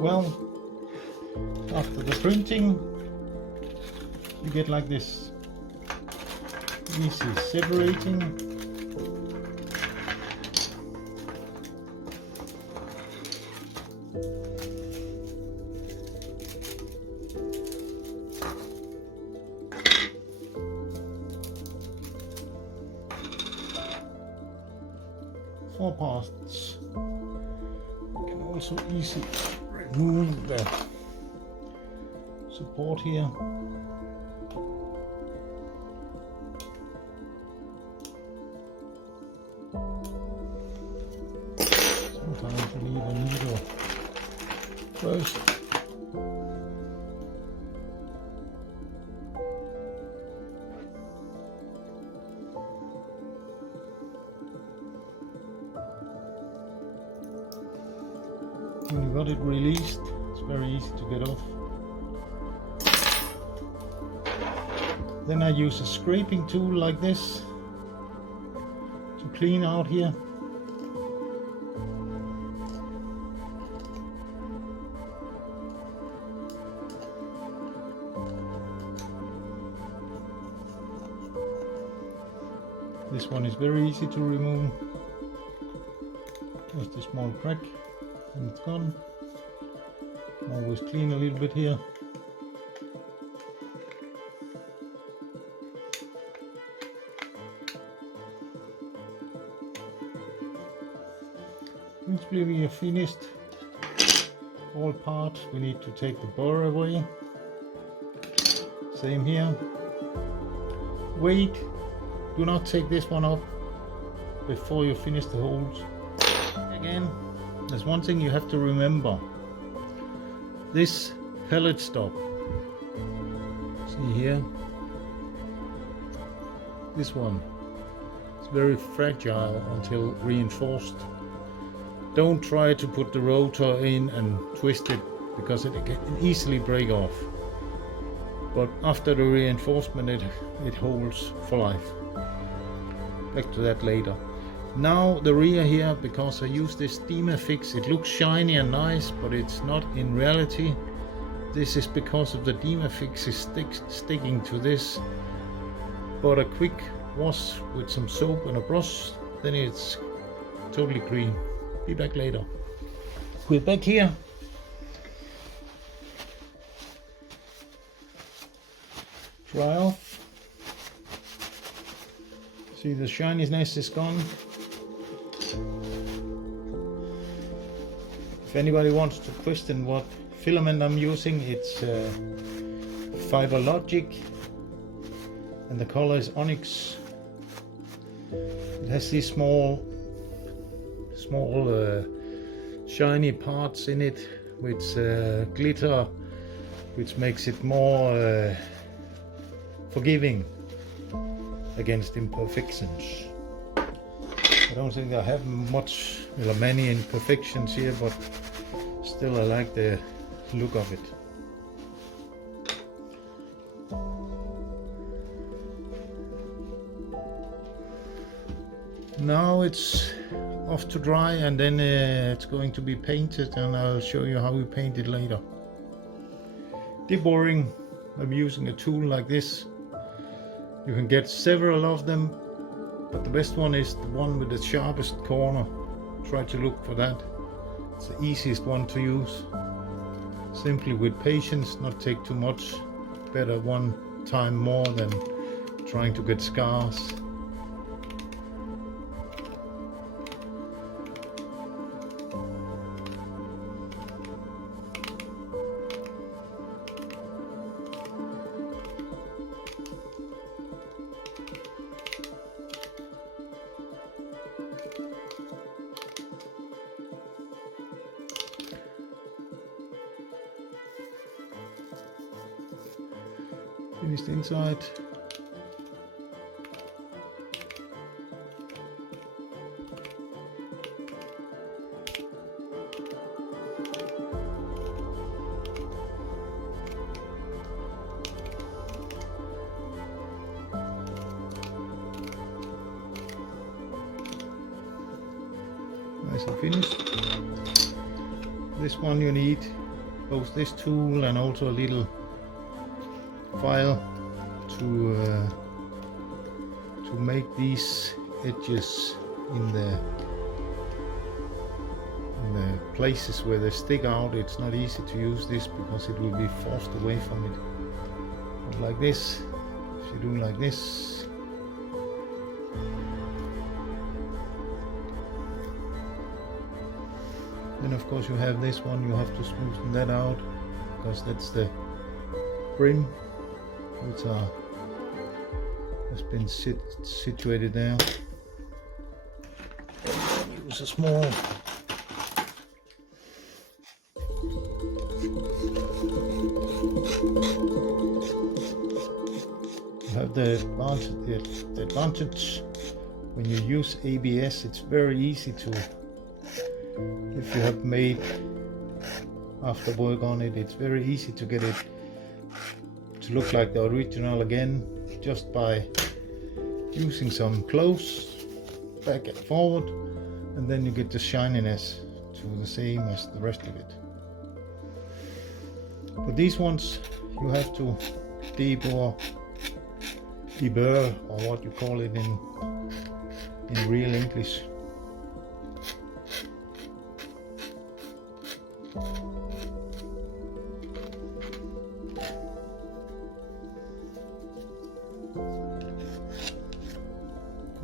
Well, after the printing, you get like this easy separating. Four parts. You can also easily remove the support here. Sometimes you need a needle first. When you got it released, it's very easy to get off. Then I use a scraping tool like this to clean out here. This one is very easy to remove. Just a small crack and it's gone. Always clean a little bit here. Once we are finished all parts, we need to take the burr away. Same here. Wait, do not take this one up before you finish the holes. Again, there's one thing you have to remember. This pellet stop, see here, this one, it's very fragile until reinforced. Don't try to put the rotor in and twist it because it can easily break off. But after the reinforcement it holds for life. Back to that later. Now the rear here, because I use this steamer fix, it looks shiny and nice, but it's not in reality. This is because of the steamer fix is sticking to this. But a quick wash with some soap and a brush, then it's totally clean. Be back later. We're back here. Dry off. See, the shininess is gone. If anybody wants to question what filament I'm using, it's Fiber Logic and the color is Onyx. It has these small shiny parts in it with glitter, which makes it more forgiving against imperfections. I don't think I have many imperfections here, but still I like the look of it. Now it's off to dry, and then it's going to be painted, and I'll show you how we paint it later. Deboring, I'm using a tool like this. You can get several of them, but the best one is the one with the sharpest corner. Try to look for that. It's the easiest one to use. Simply with patience, not take too much. Better one time more than trying to get scars. Finished inside. Nice and finished. This one you need both this tool and also a little file to make these edges in the places where they stick out. It's not easy to use this because it will be forced away from it. But like this, if you do like this, then of course you have this one, you have to smoothen that out because that's the brim which has been situated there. Use a small have the advantage when you use ABS. It's very easy to, if you have made after work on it, it's very easy to get it to look like the original again, just by using some clothes back and forward, and then you get the shininess to the same as the rest of it. But these ones you have to deburr, or what you call it in real English.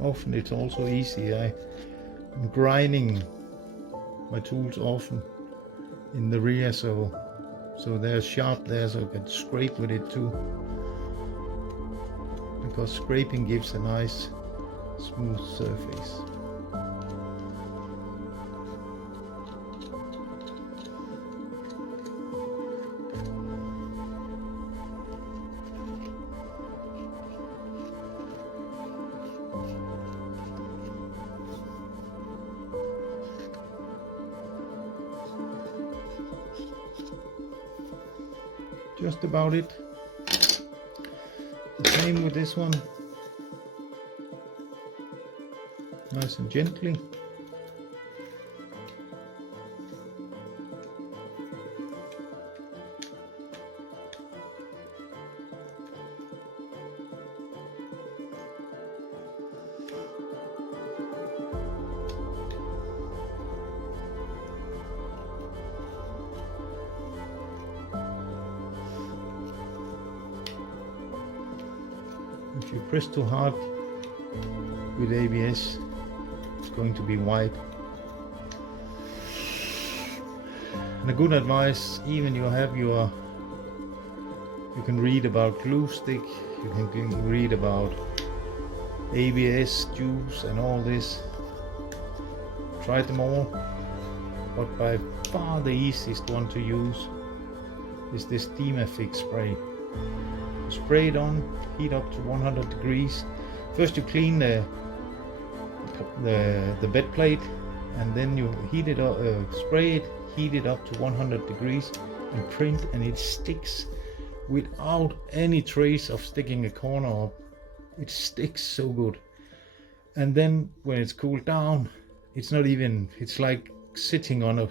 Often it's also easy. I'm grinding my tools often in the rear, so they're sharp there, so I can scrape with it too, because scraping gives a nice smooth surface. Just about it. The same with this one. Nice and gently. If you press too hard with ABS, it's going to be white. And a good advice, even you can read about glue stick, you can read about ABS, juice and all this. Try them all, but by far the easiest one to use is this Fix spray. Spray it on, heat up to 100 degrees. First you clean the bed plate, and then you heat it up, spray it, heat it up to 100 degrees and print, and it sticks without any trace of sticking a corner up. It sticks so good. And then when it's cooled down, it's not even, it's like sitting on a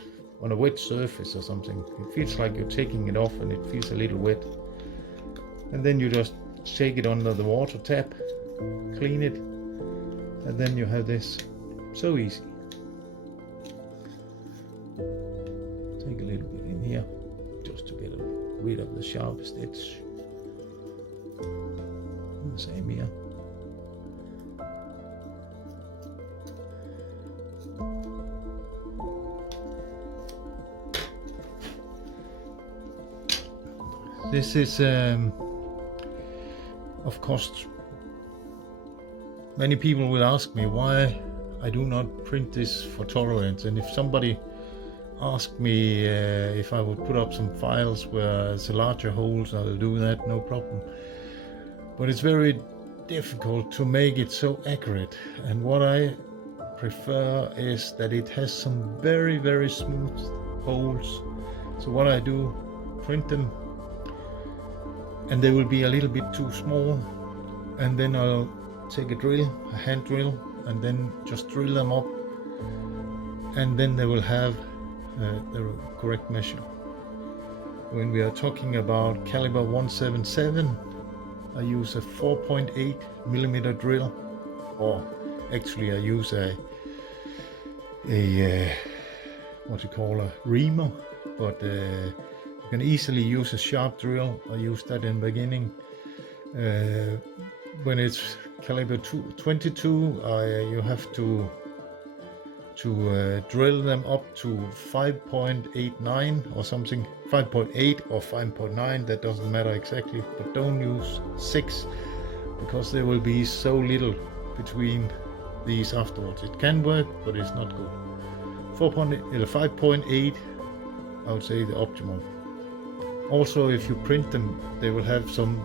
wet surface or something. It feels like you're taking it off and it feels a little wet. And then you just shake it under the water tap, clean it, and then you have this. So easy. Take a little bit in here just to get rid of the sharpest edge. And the same here. This is of course, many people will ask me why I do not print this for tolerance, and if somebody asked me if I would put up some files where it's larger holes, I'll do that, no problem. But it's very difficult to make it so accurate, and what I prefer is that it has some very, very smooth holes. So what I do, print them, and they will be a little bit too small, and then I'll take a hand drill, and then just drill them up, and then they will have the correct measure. when we are talking about caliber 177, I use a 4.8 millimeter drill, or actually I use a what you call a reamer, but you can easily use a sharp drill. I used that in the beginning. When it's caliber 22, you have to drill them up to 5.89 or something, 5.8 or 5.9, that doesn't matter exactly, but don't use 6 because there will be so little between these afterwards. It can work, but it's not good. 5.8, I would say the optimum. Also, if you print them, they will have some,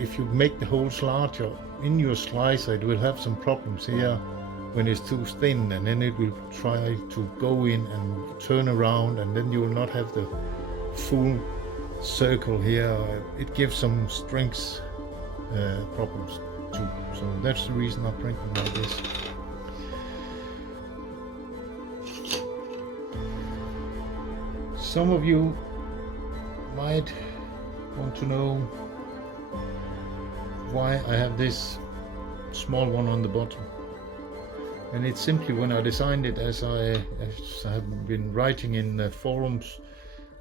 if you make the holes larger in your slicer, it will have some problems here when it's too thin, and then it will try to go in and turn around, and then you will not have the full circle here. It gives some strength problems too. So that's the reason I print them like this. Some of you might want to know why I have this small one on the bottom. And it's simply when I designed it, as I have been writing in forums,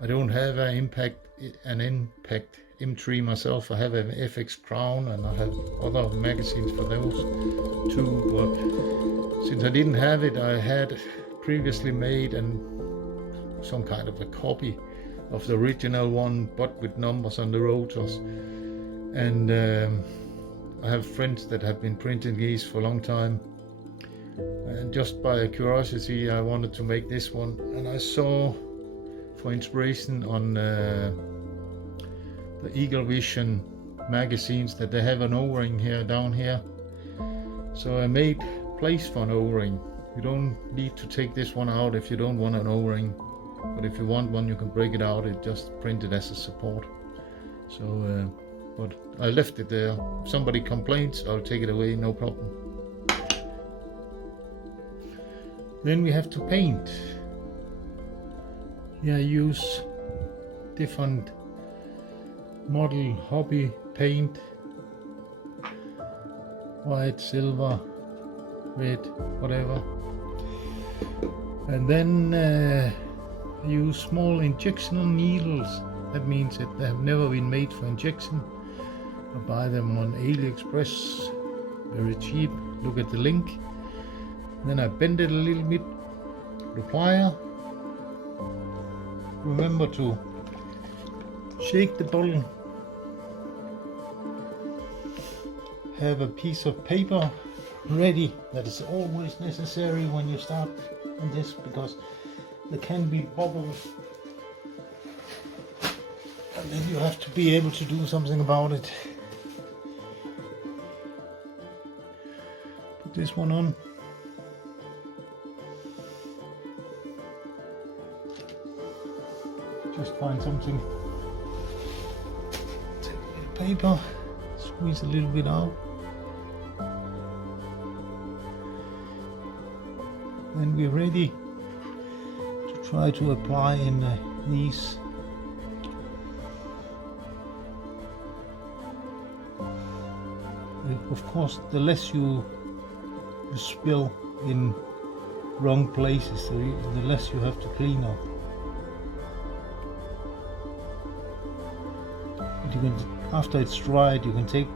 I don't have an impact M3 myself. I have an FX Crown and I have other magazines for those too. But since I didn't have it, I had previously made some kind of a copy of the original one, but with numbers on the rotors. And I have friends that have been printing these for a long time. And just by curiosity, I wanted to make this one, and I saw for inspiration on the Eagle Vision magazines that they have an O-ring here down here. So I made place for an O-ring. You don't need to take this one out if you don't want an O-ring, but if you want one, you can break it out. It just printed as a support. So, but I left it there. If somebody complains, I'll take it away, no problem. Then we have to paint. Here I use different model hobby paint, white, silver, red, whatever. And then I use small injectional needles. That means that they have never been made for injection. I buy them on AliExpress, very cheap. Look at the link. Then I bend it a little bit with a plier. Remember to shake the bottle. Have a piece of paper ready. That is always necessary when you start on this, because there can be bubbles, and then you have to be able to do something about it. Put this one on. Just find something. Take a bit of paper, squeeze a little bit out. Then we're ready to try to apply in these. Of course, the less you spill in wrong places, the less you have to clean up. You can, after it's dried, you can take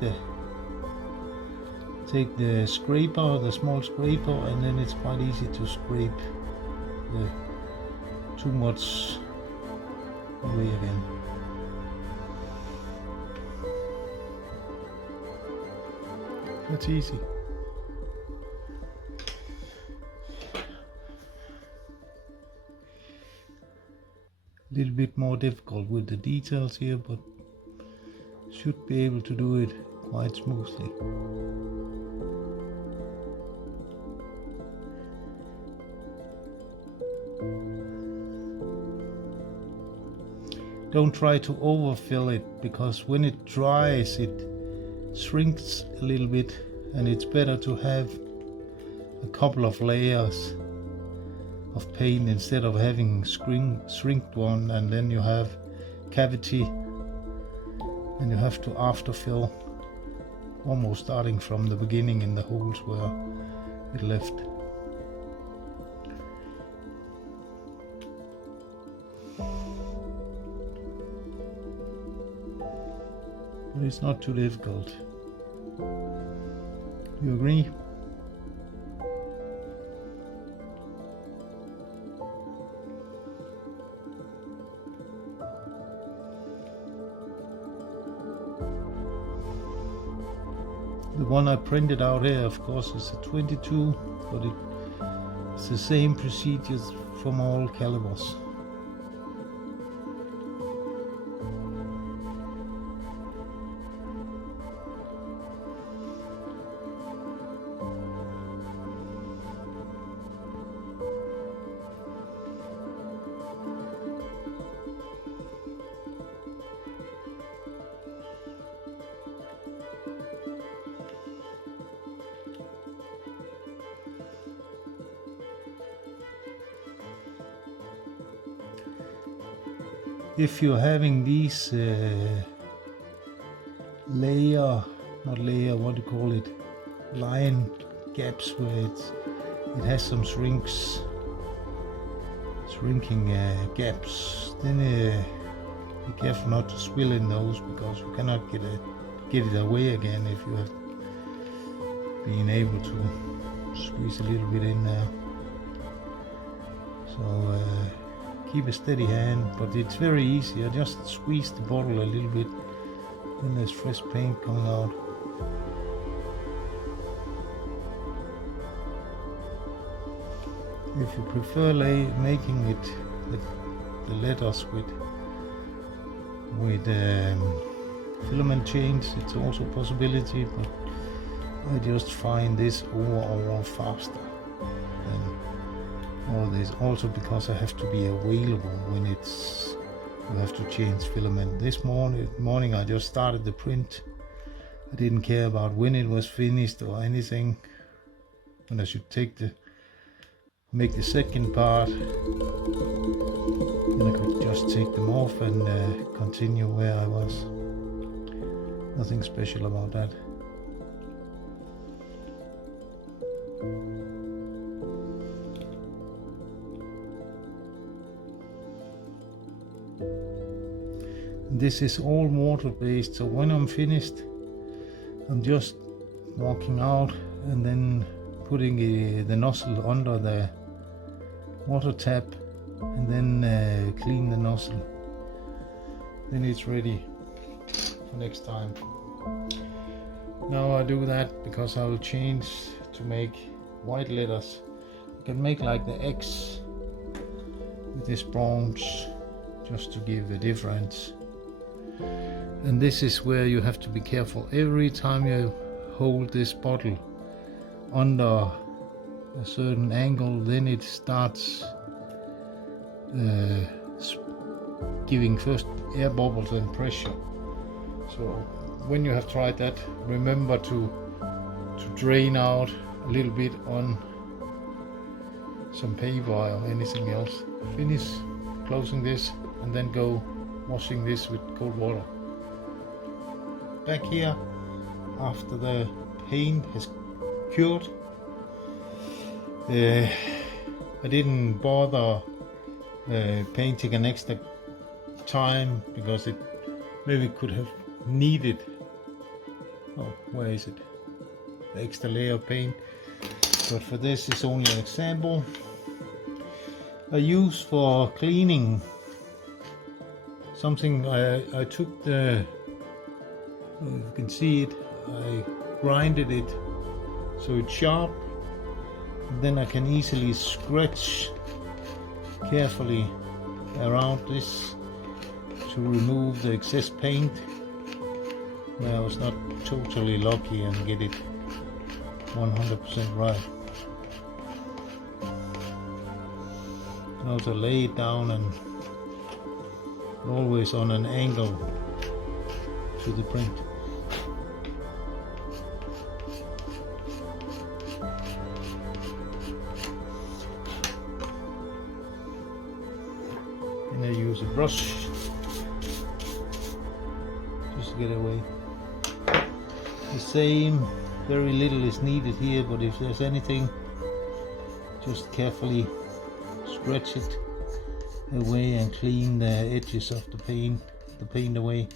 the scraper, the small scraper, and then it's quite easy to scrape the too much away again. That's easy. A little bit more difficult with the details here, but should be able to do it quite smoothly. Don't try to overfill it, because when it dries it shrinks a little bit, and it's better to have a couple of layers of paint instead of having shrinked one, and then you have cavity, and you have to afterfill, almost starting from the beginning in the holes where it left. But it's not too difficult. You agree? The one I printed out here, of course, is a 22, but it's the same procedures from all calibers. If you're having these line gaps where it has some shrinking gaps, then be careful not to spill in those, because you cannot get it away again if you have been able to squeeze a little bit in there. So keep a steady hand, but it's very easy. I just squeeze the bottle a little bit, and there's fresh paint coming out. If you prefer making it the letters with filament change, it's also a possibility, but I just find this overall faster than all this. Also because I have to be available when you have to change filament. This morning I just started the print. I didn't care about when it was finished or anything, and I should make the second part, and I could just take them off and continue where I was. Nothing special about that. This is all water based, so when I'm finished, I'm just walking out and then putting the nozzle under the water tap, and then clean the nozzle. Then it's ready for next time. Now I do that because I will change to make white letters. I can make like the X with this bronze, just to give a difference. And this is where you have to be careful. Every time you hold this bottle under a certain angle, then it starts giving first air bubbles and pressure. So when you have tried that, remember to drain out a little bit on some paper or anything else. Finish closing this and then go washing this with cold water. Back here, after the paint has cured, I didn't bother painting an extra time because it maybe could have needed, where is it, the extra layer of paint. But for this, it's only an example. I use for cleaning something. I took the, you can see it, I grinded it so it's sharp, and then I can easily scratch carefully around this to remove the excess paint where I was not totally lucky and get it 100% right. And also lay it down and always on an angle to the print. And I use a brush get away. The same, very little is needed here, but if there's anything, just carefully scratch it away and clean the edges of the paint away.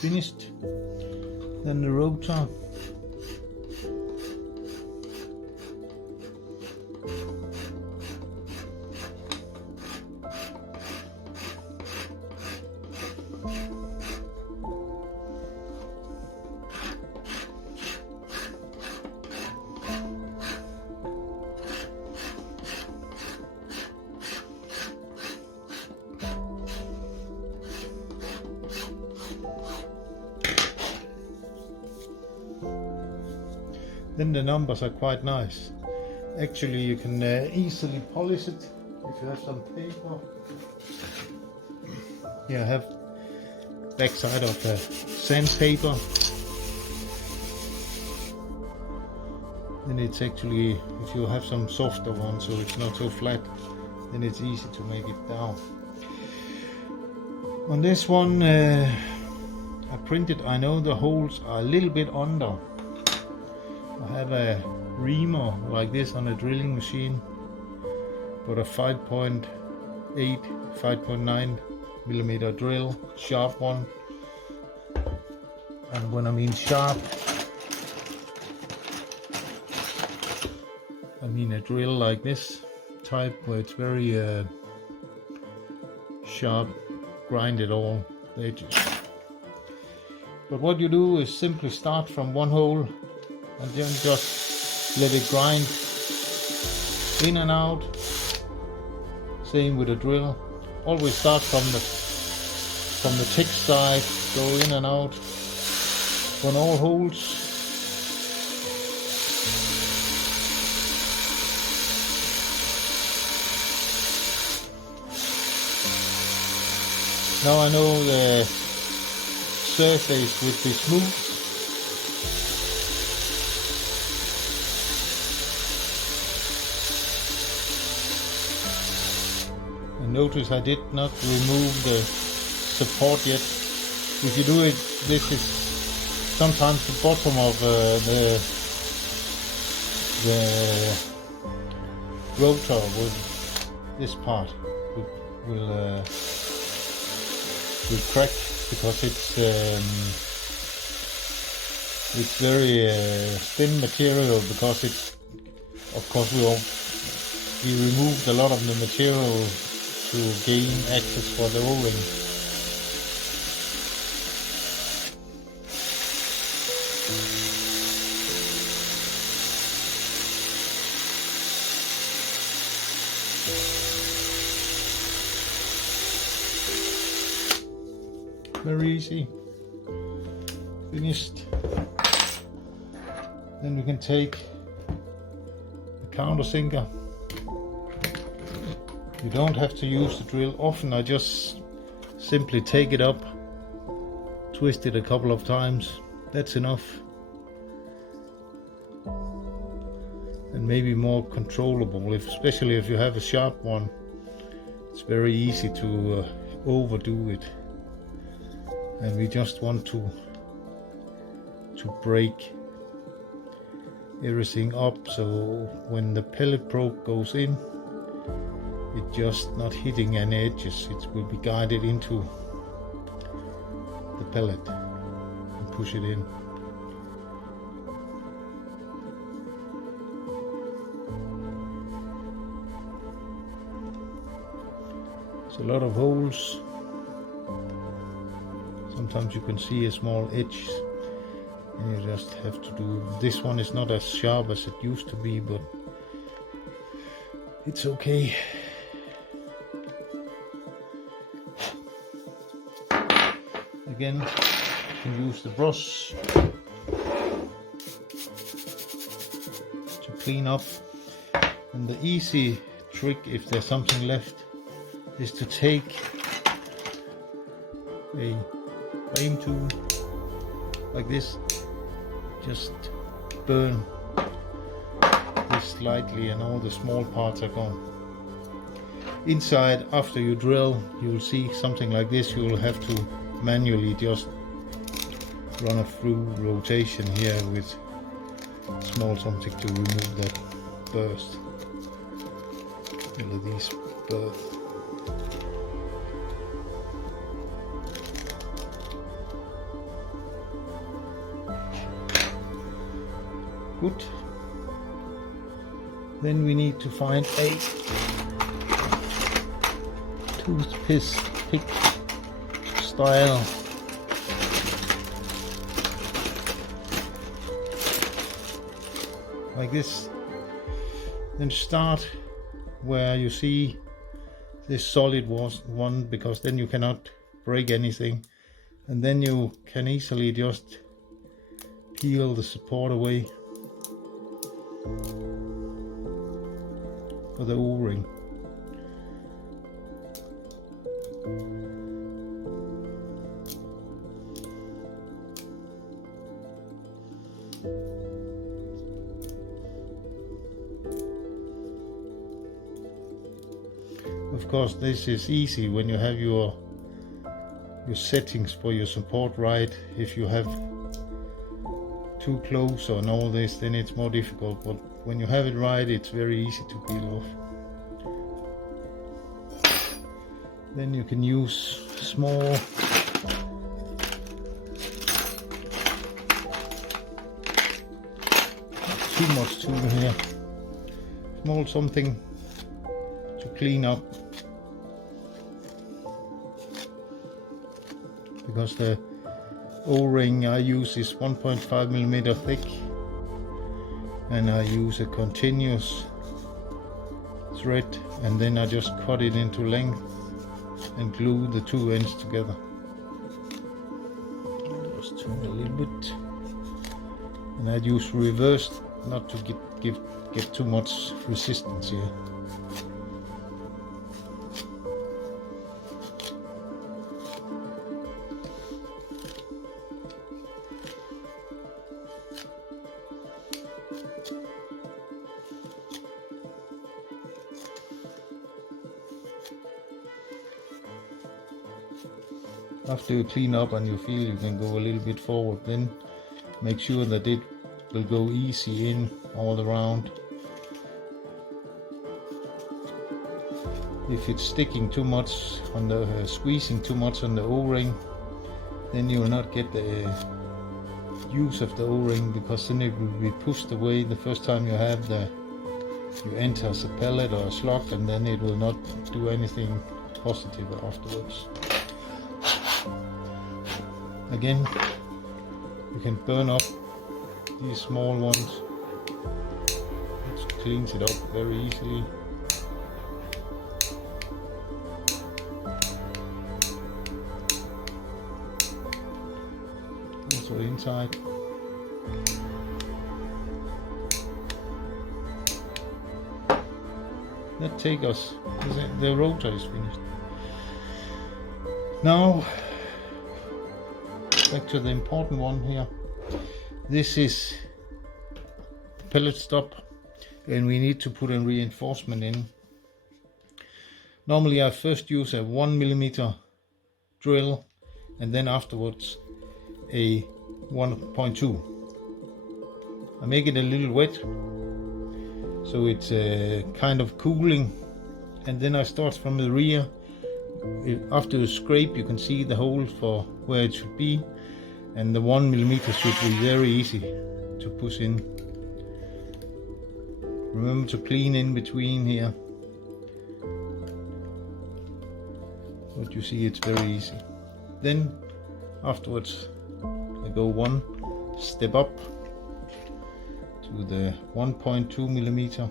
Finished. Then the rotor. Then the numbers are quite nice. Actually, you can easily polish it if you have some paper. Here I have backside of the sandpaper. Then it's actually, if you have some softer one, so it's not so flat, then it's easy to make it down. On this one, I printed. I know the holes are a little bit under. I have a reamer like this on a drilling machine, but a 5.8, 5.9 millimeter drill, sharp one. And when I mean sharp, I mean a drill like this type where it's very sharp, grind it all the edges. But what you do is simply start from one hole and then just let it grind in and out. Same with a drill. Always start from the thick side, go in and out on all holes. Now I know the surface would be smooth. Notice I did not remove the support yet. If you do it, this is sometimes the bottom of the rotor with this part will crack because it's very thin material, because it's, of course, we removed a lot of the material to gain access for the O-ring. Very easy. Finished. Then we can take the countersinker. You don't have to use the drill. Often I just simply take it up, twist it a couple of times. That's enough. And maybe more controllable, especially if you have a sharp one. It's very easy to overdo it. And we just want to break everything up, so when the pellet probe goes in, it's just not hitting any edges. It will be guided into the pellet and push it in. There's a lot of holes. Sometimes you can see a small edge, and you just have to do. This one is not as sharp as it used to be, but it's okay. Again, you can use the brush to clean up. And the easy trick, if there's something left, is to take a flame tool like this, just burn this slightly and all the small parts are gone. Inside, after you drill, you will see something like this. You will have to manually just run a through rotation here with small something to remove that burst. All of these bursts. Good. Then we need to find a toothpick style like this. Then start where you see this solid one, because then you cannot break anything, and then you can easily just peel the support away for the O-ring. Of course, this is easy when you have your settings for your support right. If you have too close on all this, then it's more difficult, but when you have it right, it's very easy to peel off. Then you can use small too much tool here, small something to clean up, because the O-ring I use is 1.5 millimeter thick, and I use a continuous thread, and then I just cut it into length and glue the two ends together. Just turn a little bit, and I'd use reversed, not to get too much resistance here. After you clean up and you feel you can go a little bit forward, then make sure that it will go easy in all around. If it's sticking too much on the squeezing too much on the O-ring, then you will not get the use of the O-ring, because then it will be pushed away the first time you enter as a pellet or a slug, and then it will not do anything positive afterwards. Again, you can burn up these small ones. It cleans it up very easily. Also inside. That takes us, the rotor is finished. Now, back to the important one here. This is pellet stop, and we need to put a reinforcement in. Normally I first use a 1 millimeter drill, and then afterwards a 1.2. I make it a little wet, so it's kind of cooling, and then I start from the rear. After you scrape, you can see the hole for where it should be, and the 1 millimeter should be very easy to push in. Remember to clean in between here, but you see it's very easy. Then afterwards I go one step up to the 1.2 millimeter.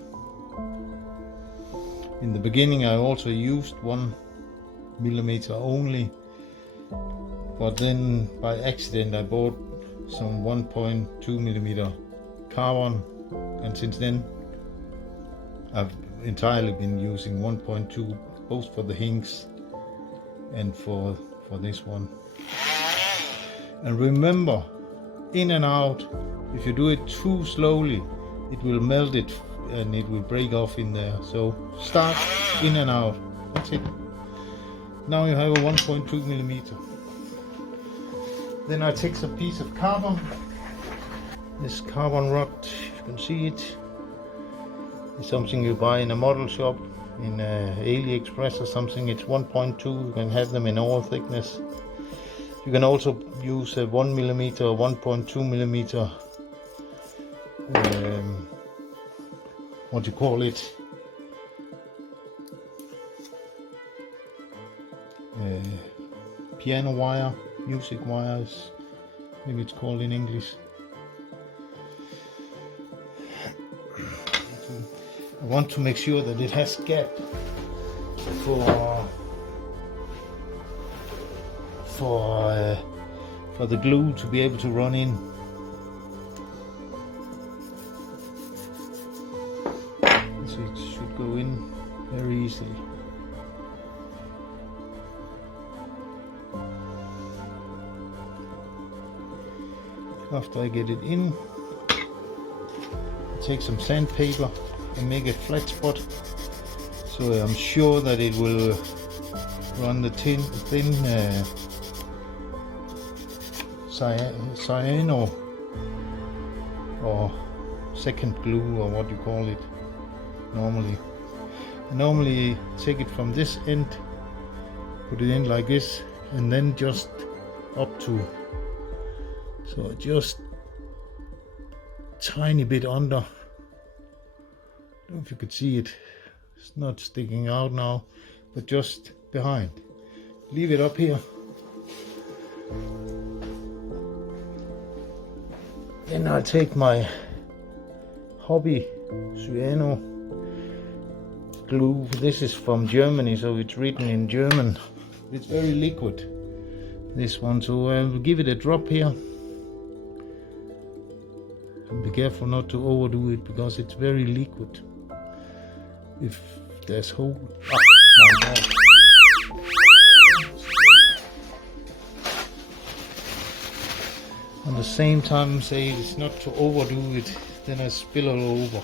In the beginning I also used 1 millimeter only, but then by accident I bought some 1.2 millimeter carbon, and since then I've entirely been using 1.2 both for the hinks and for this one. And remember, in and out, if you do it too slowly, it will melt it and it will break off in there. So start in and out. That's it. Now you have a 1.2 millimeter. Then I take a piece of carbon. This carbon rod, you can see it. It's something you buy in a model shop, in AliExpress or something. It's 1.2. You can have them in all thickness. You can also use a 1 millimeter or 1.2 millimeter. What do you call it? Piano wire, music wires, maybe it's called in English. I want to make sure that it has gap for the glue to be able to run in. So it should go in very easily. After I get it in, I take some sandpaper and make a flat spot, so I'm sure that it will run the thin cyano or second glue, or what you call it normally. I normally take it from this end, put it in like this, and then just up to, so just tiny bit under. I don't know if you could see it, it's not sticking out now, but just behind. Leave it up here. Then I'll take my hobby cyano glue. This is from Germany, so it's written in German. It's very liquid, this one, so I'll give it a drop here. And be careful not to overdo it because it's very liquid. If there's hole, my God. At the same time, say it's not to overdo it, then I spill all over.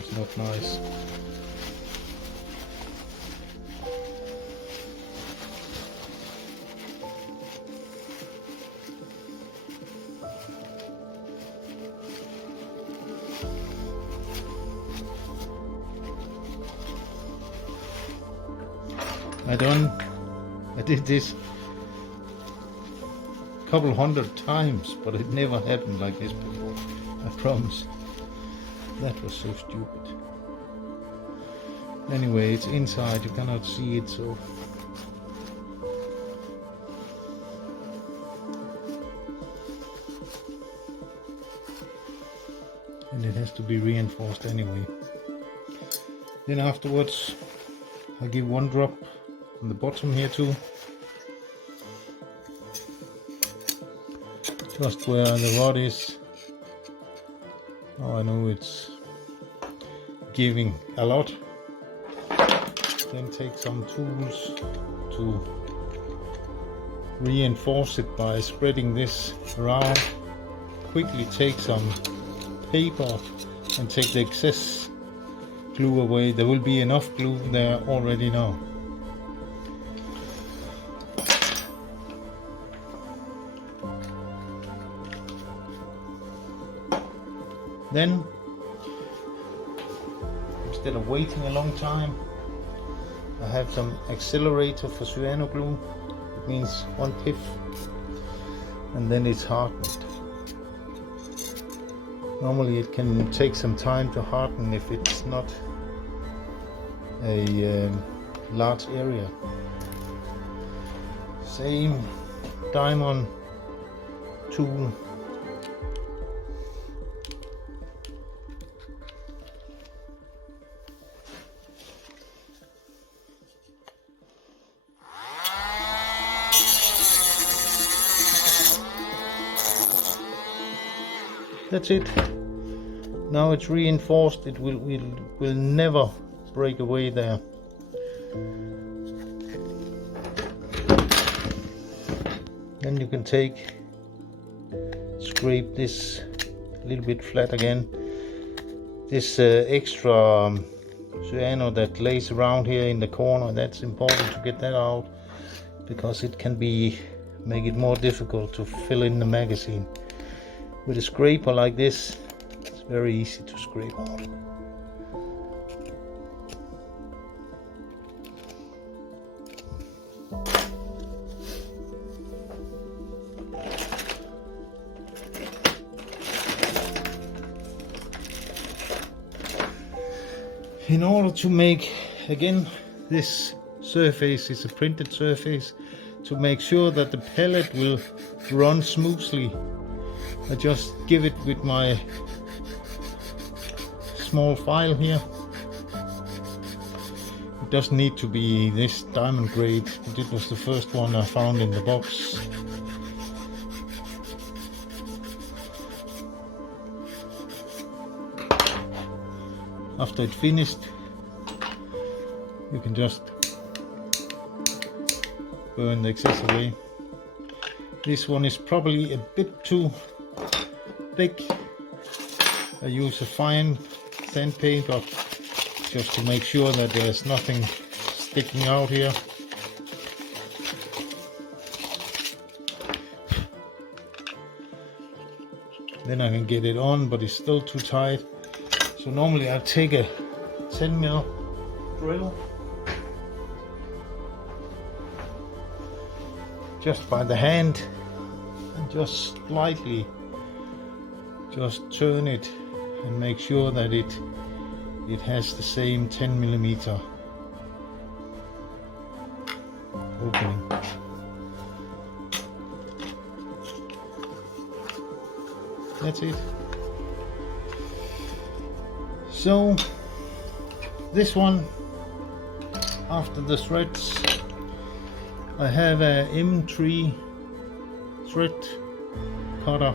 It's not nice. I did this a couple hundred times, but it never happened like this before, I promise. That was so stupid. Anyway, it's inside, you cannot see it, so and it has to be reinforced anyway. Then afterwards I give one drop on the bottom here too, just where the rod is. Oh, I know it's giving a lot. Then take some tools to reinforce it by spreading this around. Quickly take some paper and take the excess glue away. There will be enough glue there already now. Then, instead of waiting a long time, I have some accelerator for cyano glue. It means one piff, and then it's hardened. Normally it can take some time to harden if it's not a large area. Same diamond tool. That's it. Now it's reinforced. It will never break away there. Then you can scrape this a little bit flat again. This extra cyano that lays around here in the corner, that's important to get that out, because it can make it more difficult to fill in the magazine. With a scraper like this, it's very easy to scrape out. In order to make, again, this surface is a printed surface, to make sure that the pellet will run smoothly, I just give it with my small file here. It doesn't need to be this diamond grade, but it was the first one I found in the box. After it's finished, you can just burn the excess away. This one is probably a bit too thick. I use a fine sandpaper just to make sure that there's nothing sticking out here. Then I can get it on, but it's still too tight. So normally I take a 10mm drill, just by the hand, and just slightly just turn it and make sure that it has the same 10mm opening. That's it. So this one, after the threads, I have a M3 thread cutter.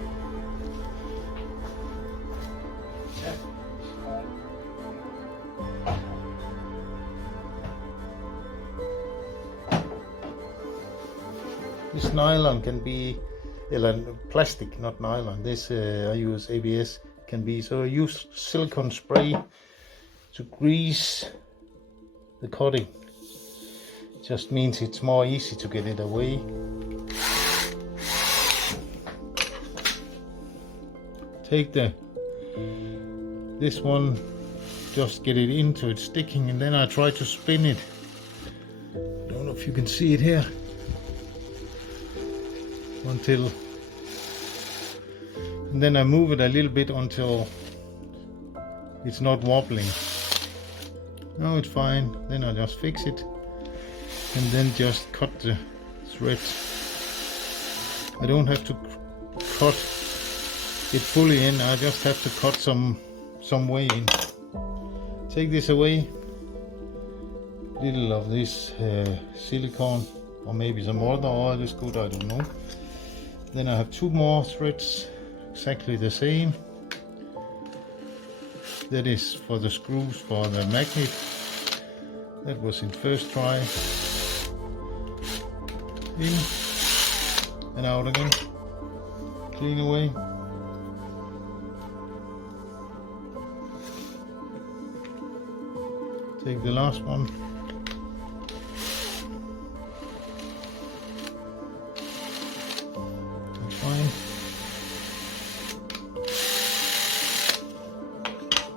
This nylon can be, plastic, not nylon. This I use ABS. Can be, so I use silicone spray to grease the cutting. It just means it's more easy to get it away. Take this one, just get it into it sticking, and then I try to spin it. I don't know if you can see it here, until, and then I move it a little bit until it's not wobbling. Now it's fine. Then I just fix it and then just cut the thread. I don't have to cut it fully in, I just have to cut some way in. Take this away. Little of this silicone, or maybe some other oil is good, I don't know. Then I have two more threads, exactly the same. That is for the screws for the magnet. That was in first try. In and out again. Clean away. Take the last one. That's fine.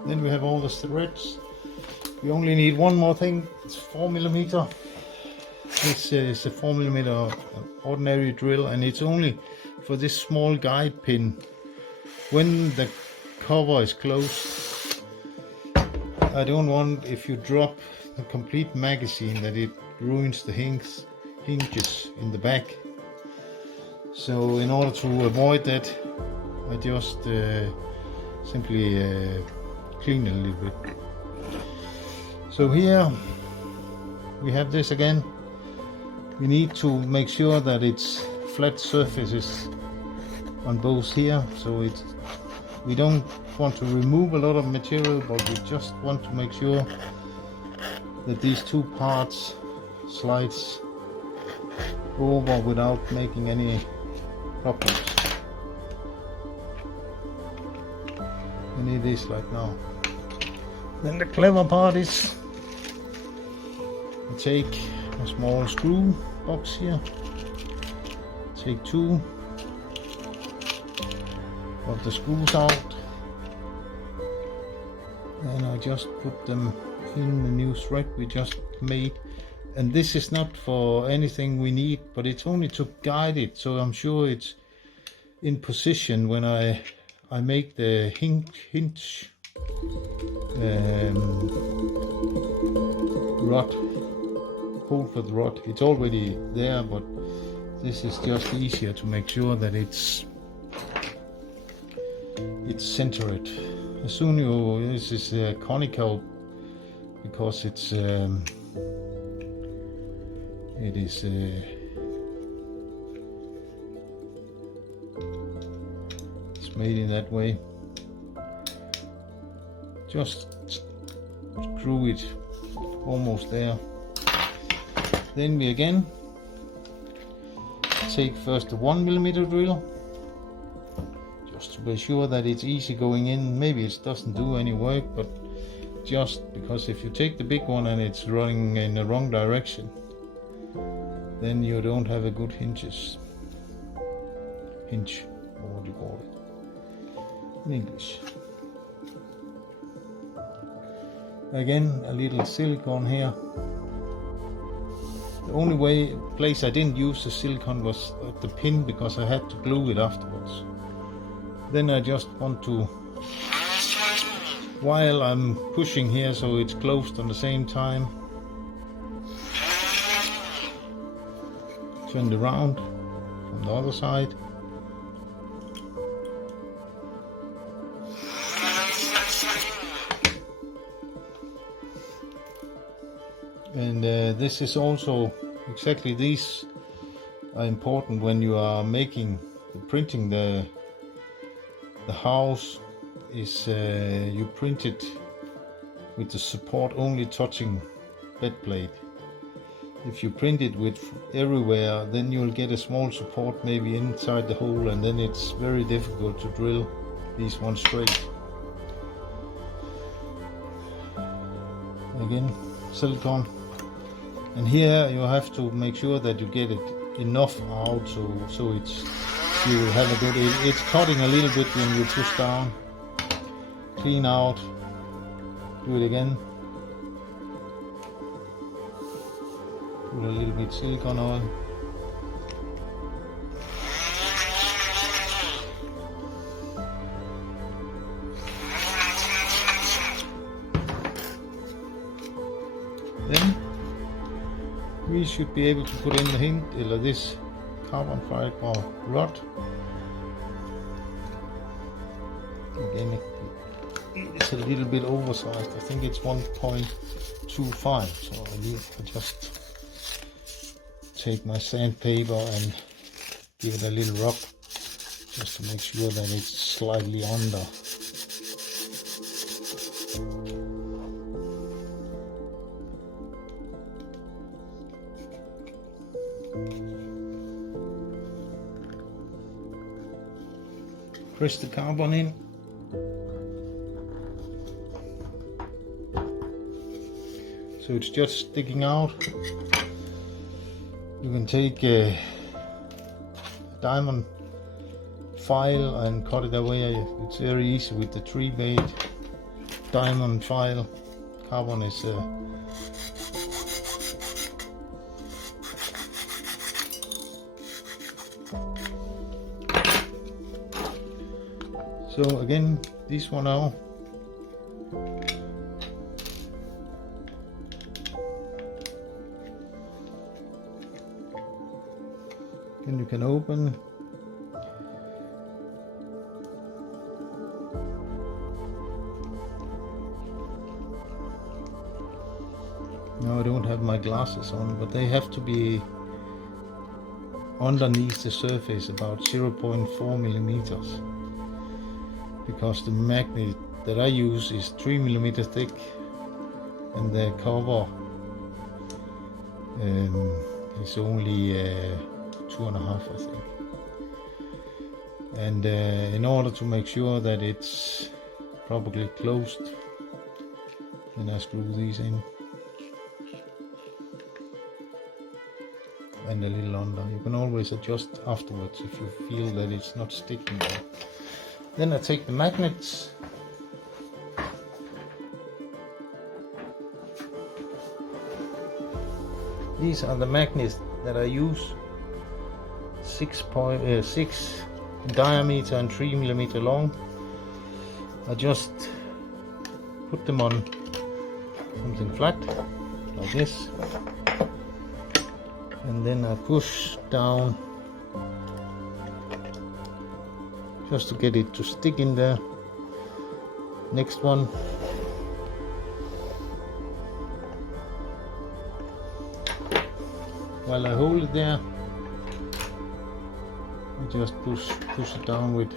Then we have all the threads. We only need one more thing. It's 4mm. This is a 4mm ordinary drill, and it's only for this small guide pin. When the cover is closed, I don't want, if you drop the complete magazine, that it ruins the hinges in the back. So in order to avoid that, I just simply clean it a little bit. So here we have this again. We need to make sure that it's flat surfaces on both here, so We don't want to remove a lot of material, but we just want to make sure that these two parts slides over without making any problems. And it is like now. Then the clever part is I take a small screw box here, take two of the screws out, and I just put them in the new thread we just made. And this is not for anything we need, but it's only to guide it, so I'm sure it's in position when I make the hinge rod, hole for the rod. It's already there, but this is just easier to make sure that it's centered. As soon this is conical because it's made in that way. Just screw it almost there. Then we again take first the 1mm drill, just to be sure that it's easy going in. Maybe it doesn't do any work, but just because if you take the big one and it's running in the wrong direction, then you don't have a good hinge, or what do you call it in English. Again, a little silicone here. The only place I didn't use the silicone was at the pin, because I had to glue it afterwards. Then I just want to, while I'm pushing here so it's closed on the same time, turn it around from the other side. And this is also exactly, these are important when you are printing the house. Is you print it with the support only touching bed plate. If you print it with everywhere, then you'll get a small support maybe inside the hole, and then it's very difficult to drill these ones straight. Again, silicone. And here you have to make sure that you get it enough out so you will have a good. It's cutting a little bit when you push down. Clean out. Do it again. Put a little bit silicone oil. Then we should be able to put in the hinge, or this carbon fiber rod. Again, it's a little bit oversized. I think it's 1.25, so I just take my sandpaper and give it a little rub, just to make sure that it's slightly under. Press the carbon in. So it's just sticking out. You can take a diamond file and cut it away. It's very easy with the 3-blade diamond file. Carbon is so again, this one now. Then you can open. Now I don't have my glasses on, but they have to be underneath the surface, about 0.4 millimeters. because the magnet that I use is 3mm thick and the cover is only 2.5, I think. And in order to make sure that it's properly closed, then I screw these in and a little under. You can always adjust afterwards if you feel that it's not sticking there. Then I take the magnets, these are the magnets that I use, 6 in diameter and 3mm long. I just put them on something flat like this, and then I push down just to get it to stick in there. Next one, while I hold it there, I just push it down with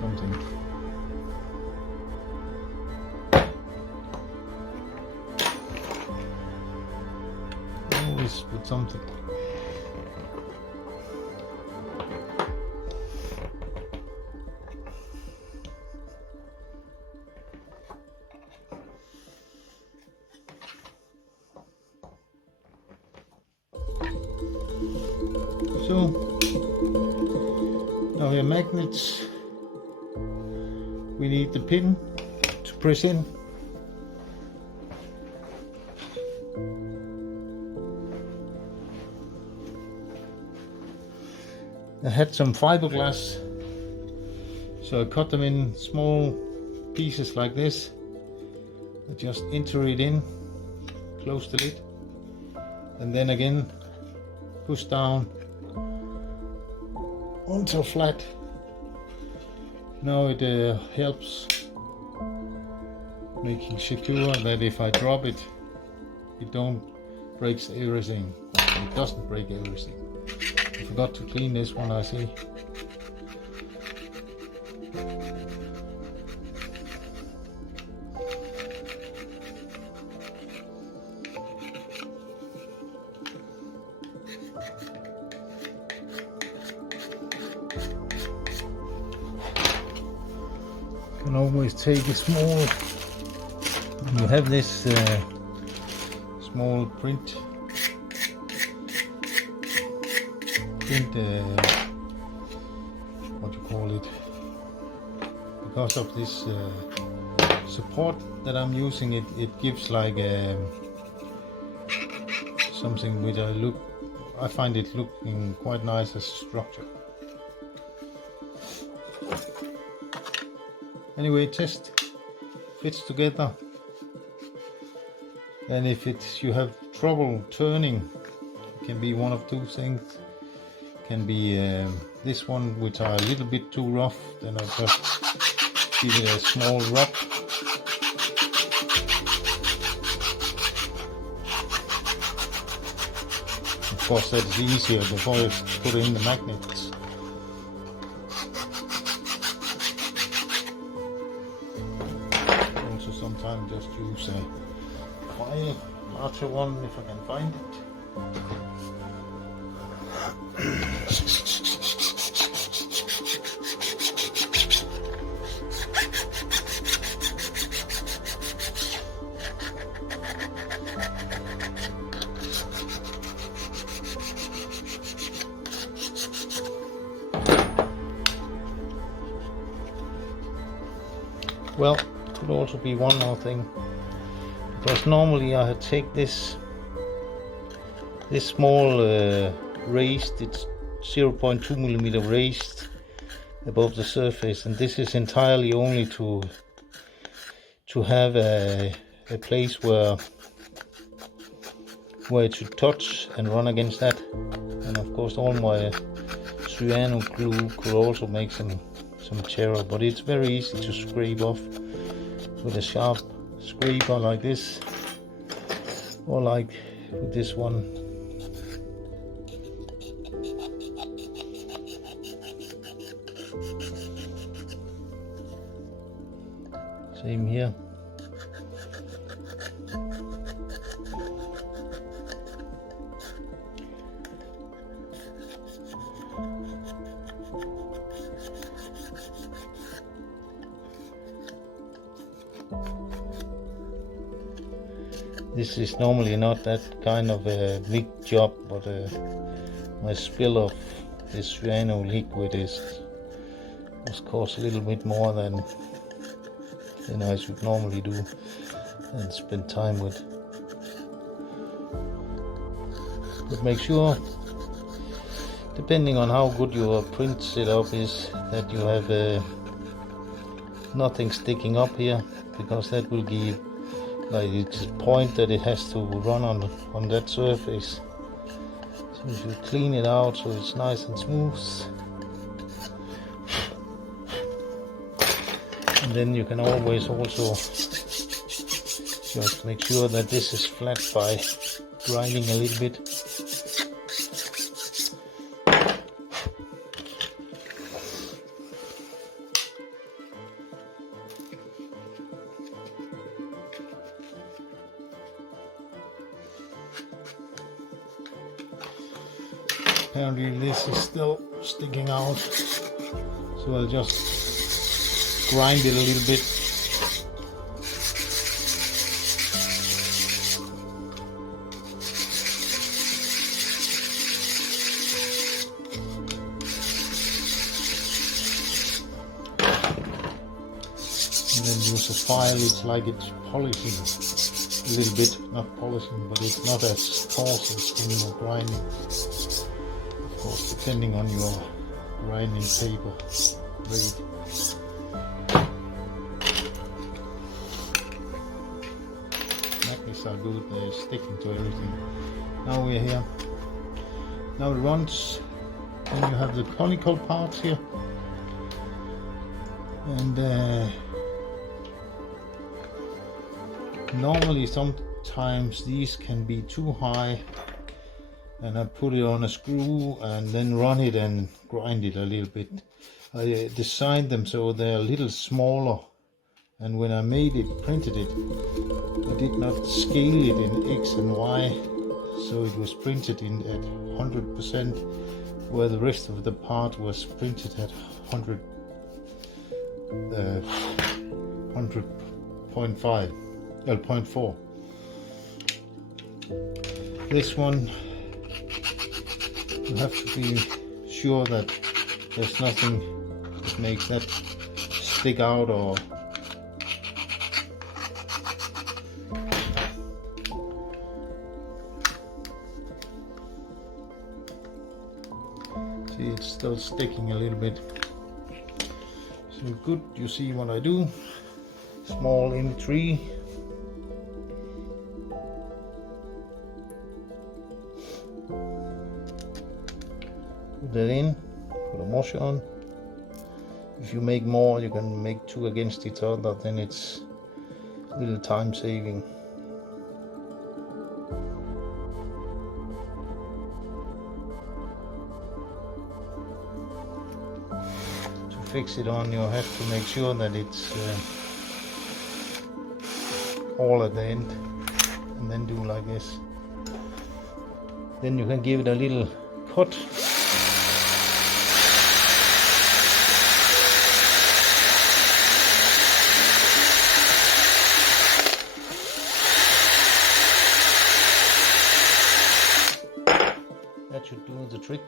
something. Always with something. So now we have magnets. We need the pin to press in. I had some fiberglass, so I cut them in small pieces like this. I just enter it in, close the lid, and then again push down until flat. Now it helps making sure that if I drop it, it don't breaks everything. It doesn't break everything. I forgot to clean this one, I see. You can always take a small, you have this small print what you call it, because of this support that I'm using, it gives like something which I find it looking quite nice as structure. Anyway, it just fits together, and if you have trouble turning, it can be one of two things. Can be this one, which are a little bit too rough, then I just give it a small rub. Of course that's easier before you put in the magnets. Also sometimes just use a file, larger one if I can find it. Well, could also be one more thing, because normally I take this small raised, it's 0.2mm raised above the surface, and this is entirely only to have a place where it should touch and run against that. And of course all my cyano glue could also make some terror, but it's very easy to scrape off with a sharp scraper like this, or like with this one. Same here. This is normally not that kind of a big job, but my spill of this Cyano liquid was cost a little bit more than I should normally do and spend time with. But make sure, depending on how good your print setup is, that you have nothing sticking up here, because that will give like it's a point that it has to run on that surface. So you should clean it out so it's nice and smooth. And then you can always also just make sure that this is flat by grinding a little bit. Apparently this is still sticking out, so I'll just grind it a little bit. And then use a file, it's like it's polishing a little bit, not polishing, but it's not as coarse as when you're grinding. Of course, depending on your grinding paper grade. Magnets are good, they're sticking to everything. Now we're here. Now it runs, then you have the conical parts here. And normally sometimes these can be too high, and I put it on a screw and then run it and grind it a little bit. I designed them so they're a little smaller, and when I printed it, I did not scale it in X and Y, so it was printed in at 100%, where the rest of the part was printed at 0.4. This one, you have to be sure that there's nothing that makes that stick out, or see, it's still sticking a little bit. So good, you see what I do. Small in 3. Put that in, put a washer on. If you make more, you can make 2 against each other, then it's a little time saving. To fix it on, you have to make sure that it's all at the end, and then do like this. Then you can give it a little cut. That should do the trick.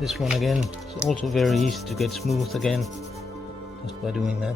This one again is also very easy to get smooth again, just by doing that.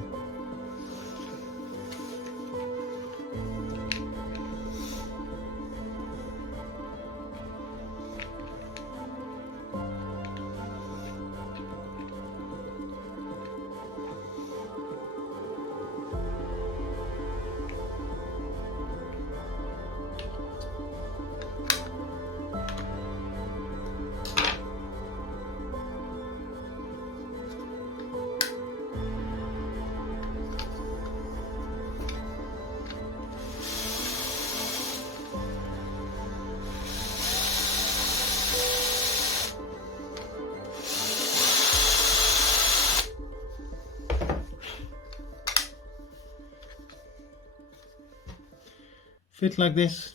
fit like this.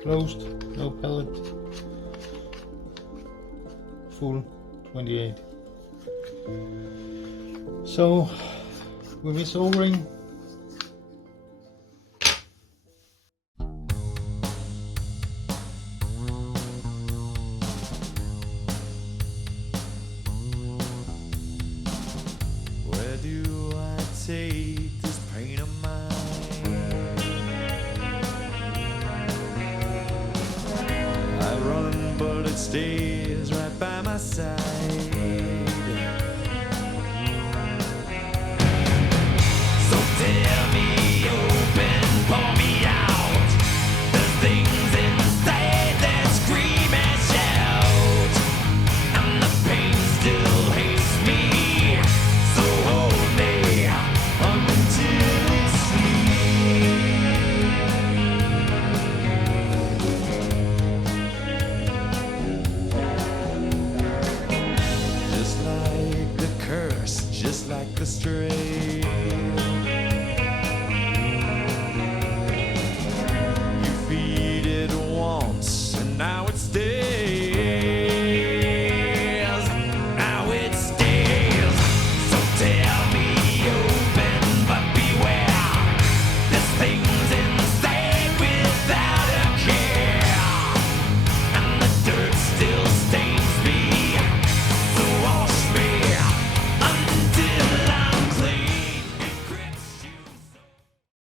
Closed, no pellet. Full 28. So with this O-ring, where do I take this pain of mine? I run, but it stays right by my side.